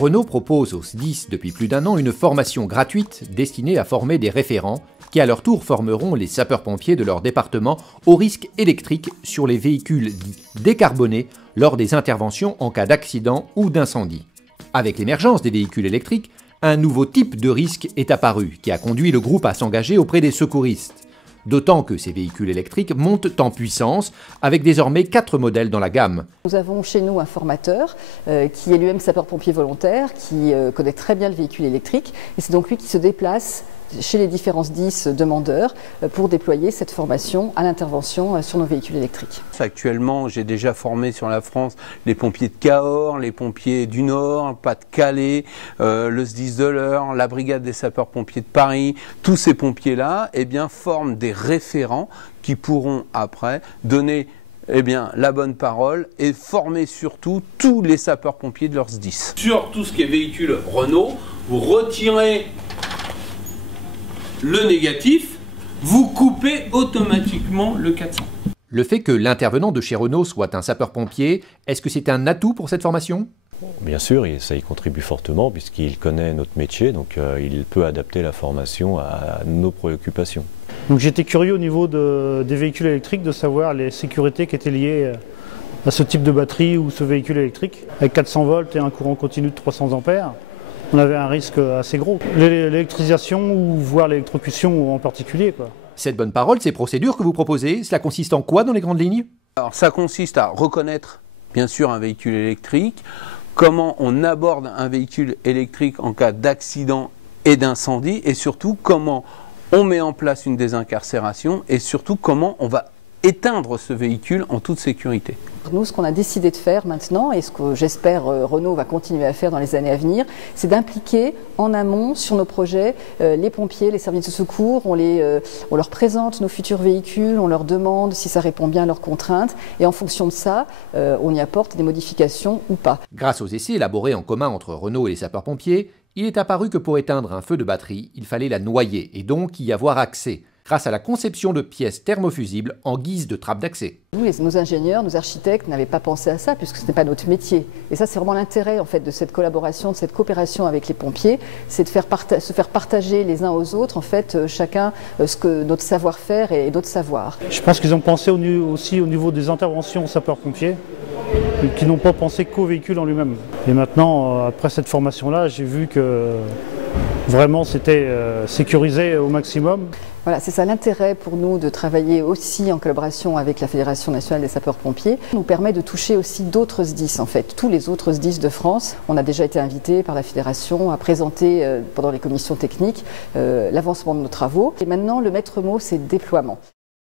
Renault propose aux SDIS depuis plus d'1 an une formation gratuite destinée à former des référents qui à leur tour formeront les sapeurs-pompiers de leur département aux risques électriques sur les véhicules dits décarbonés lors des interventions en cas d'accident ou d'incendie. Avec l'émergence des véhicules électriques, un nouveau type de risque est apparu qui a conduit le groupe à s'engager auprès des secouristes. D'autant que ces véhicules électriques montent en puissance avec désormais 4 modèles dans la gamme. Nous avons chez nous un formateur qui est lui-même sapeur-pompier volontaire, qui connaît très bien le véhicule électrique et c'est donc lui qui se déplace chez les différents SDIS demandeurs pour déployer cette formation à l'intervention sur nos véhicules électriques. Actuellement, j'ai déjà formé sur la France les pompiers de Cahors, les pompiers du Nord, Pas-de-Calais, le SDIS de l'Eure, la brigade des sapeurs-pompiers de Paris. Tous ces pompiers-là forment des référents qui pourront après donner la bonne parole et former surtout tous les sapeurs-pompiers de leurs SDIS. Sur tout ce qui est véhicule Renault, vous retirez le négatif, vous coupez automatiquement le 400. Le fait que l'intervenant de chez Renault soit un sapeur-pompier, est-ce que c'est un atout pour cette formation ? Bien sûr, ça y contribue fortement puisqu'il connaît notre métier, donc il peut adapter la formation à nos préoccupations. J'étais curieux au niveau des véhicules électriques de savoir les sécurités qui étaient liées à ce type de batterie ou ce véhicule électrique. Avec 400 volts et un courant continu de 300 ampères, on avait un risque assez gros. L'électrisation ou voire l'électrocution en particulier, quoi. Cette bonne parole, ces procédures que vous proposez, cela consiste en quoi dans les grandes lignes ? Alors ça consiste à reconnaître bien sûr un véhicule électrique, comment on aborde un véhicule électrique en cas d'accident et d'incendie et surtout comment on met en place une désincarcération et surtout comment on va éteindre ce véhicule en toute sécurité. Nous, ce qu'on a décidé de faire maintenant, et ce que j'espère Renault va continuer à faire dans les années à venir, c'est d'impliquer en amont sur nos projets les pompiers, les services de secours, on leur présente nos futurs véhicules, on leur demande si ça répond bien à leurs contraintes, et en fonction de ça, on y apporte des modifications ou pas. Grâce aux essais élaborés en commun entre Renault et les sapeurs-pompiers, il est apparu que pour éteindre un feu de batterie, il fallait la noyer et donc y avoir accès, grâce à la conception de pièces thermofusibles en guise de trappe d'accès. Nos ingénieurs, nos architectes n'avaient pas pensé à ça puisque ce n'est pas notre métier. Et ça, c'est vraiment l'intérêt en fait de cette collaboration, de cette coopération avec les pompiers, c'est de se faire partager les uns aux autres en fait chacun notre savoir-faire et notre savoir. Je pense qu'ils ont pensé aussi au niveau des interventions sapeurs-pompiers, qui n'ont pas pensé qu'au véhicule en lui-même. Et maintenant, après cette formation-là, j'ai vu que vraiment c'était sécurisé au maximum. Voilà, c'est ça l'intérêt pour nous de travailler aussi en collaboration avec la Fédération nationale des sapeurs-pompiers. Ça nous permet de toucher aussi d'autres SDIS en fait, tous les autres SDIS de France. On a déjà été invités par la Fédération à présenter pendant les commissions techniques l'avancement de nos travaux. Et maintenant, le maître mot, c'est le déploiement.